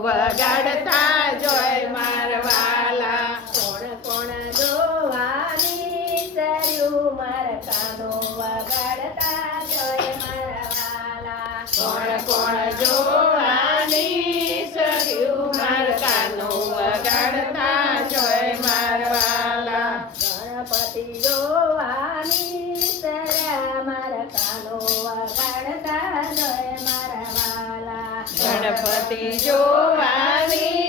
વગાડતા જોય મારવાલા. કોણ કોણ જોવાની સર્યું મારા કાનો વગાડતા જોય મારવાલા. કોણ કોણ જોવાની સર્યું મારા કાનો વગાડતા જોય મારવાલા. ગણપતિ જોવાની સર્યા મારા કાનો વગાડતા જોય મારવાલા. ગણપતિ જોવાની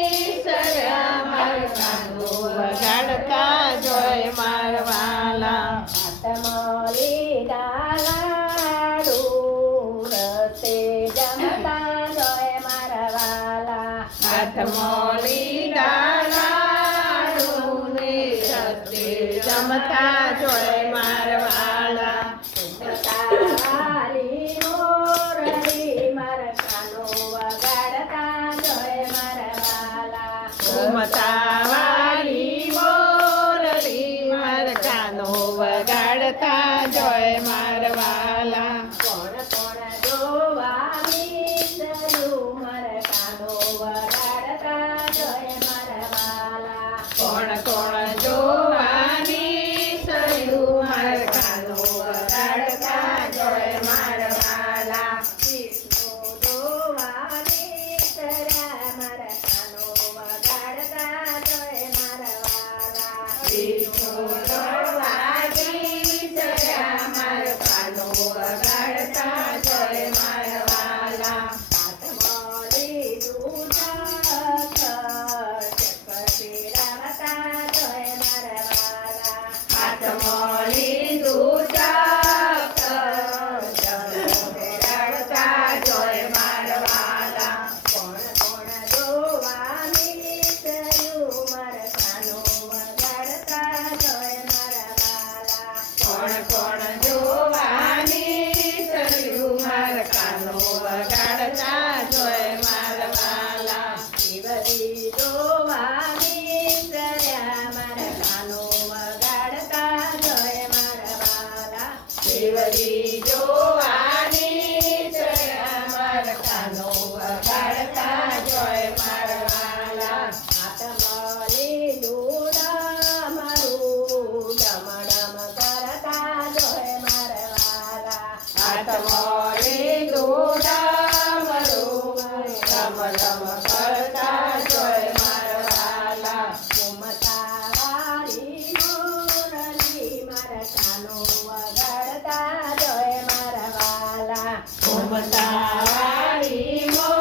સર્યા મારા કાનો વગાડતા જોય મારવાલા. હાથમાં લીધા લાડુ રસ્તે જમતા જોય મારવાલા. હાથમાં લીધા લાડુને રસ્તે જમતા જોય મારવાલા. તારી મોરલી મારા કાનો વગાડતા જોય મારવાલા. ઘૂમતાવાળી મોરલી મારા કાનો વગાડતા જોય મારવાલા. કોણ કોણ જોવાની સર્યું મારા કાનો વગાડતા જોય મારવાલા. કોણ કોણ જોવાની સર્યું મારા કાનો વગાડતા જોય મારવાલા. વિષ્ણુ જોવાની સર્યા મારા કાનો વગાડતા જોય મારવાલા. વિષ્ણુ જોવાની સર્યા મારા કાનો વગાડતા જોય મારવાલા. હાથમાં લીધું ચક્કર પીરાવતા જોય મારવાલા. હાથમાં લીધું ચક્કર વગાડતા જોય મારવાલા. કોણ કોણ જોવાની સર્યું મારા કાનો વગાડતા જોય મારવાલા. કોણ કોણ જોવાની સર્યું મારા કાનો વગાડતા જોય મારવાલા. શિવજી જોવાની સર્યા મારા કાનો વગાડતા જોય મારવાલા. શિવજી જોવાની સર્યા મારા કાનો વગાડતા જોય મારવાલા. હાથમાં લીધું મારું ડમડમ કરતા જોય મારવાલા. હાથમાં લીધું ડામરું ડમડમ કરતા જોય મારવાલા. ઘૂમતા વાળી મોરલી મારા કાનો વગાડતા જોય મારવાલા. ઘૂમતાવાળી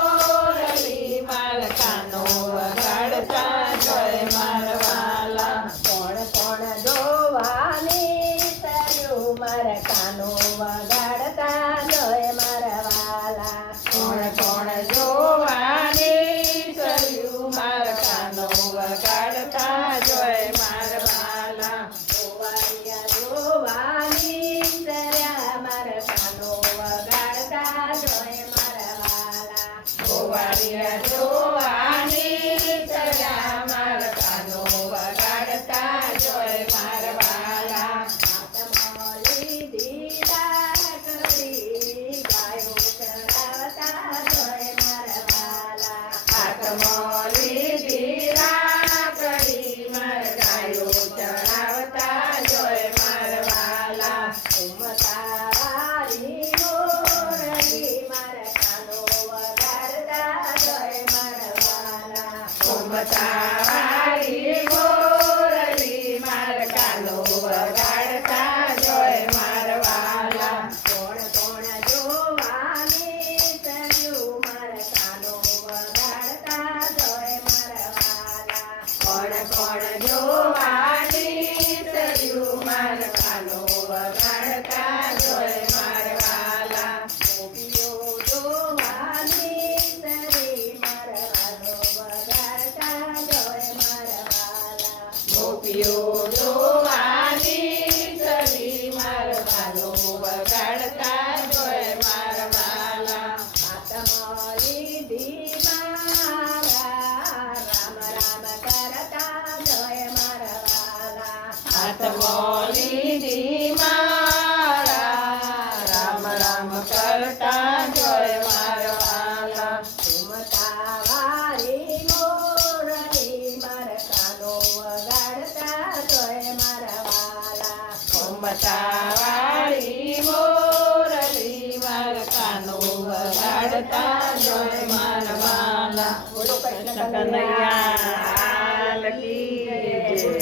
મોરલી મારા કાનો વગાડતા જોય મારવાલા. કોણ કોણ જોવાની સર્યું મારા કાનો વગાડતા જોય મારવાલા. કોણ કોણ જોવાની સર્યું મારા કાનો વગાડતા જોય મારવાલા. ગોવાળિયા જોવાની સર્યા મારા કાનો વગાડતા જોય મારવાલા. ગોવાળિયા જોવાની સર્યા મારા કાનો વગાડતા જોય મારવાલા. હાથમાં લીધી લાકડી ગાયો ચરાવતા જોય મારવાલા. હાથમાં લીધી લાકડી મારા ગાયો ચડાવતા જોય મારવાલા. ઘૂમતા વાળી મોરલી મારા કાનો વગાડતા જોય મારવાલા. ઘૂમતાવાળી મોરલી મારા કાનો વગાડતા જોય મારવાલા. કોણ કોણ જોવાની સર્યું મારા કાનો વગાડતા જોય મારવાલા. કોણ કોણ જોવાની સર્યું મારા કાનો વગાડતા જોય મારવાલા. ગોપીઓ જોવાની સરી મારા કાનો વગાડતા જોય મમતાવાળી મોરલી મારા કાનો વગાડતા જય મારા વાલા. બોલો કૃષ્ણ કનૈયા લાલ કી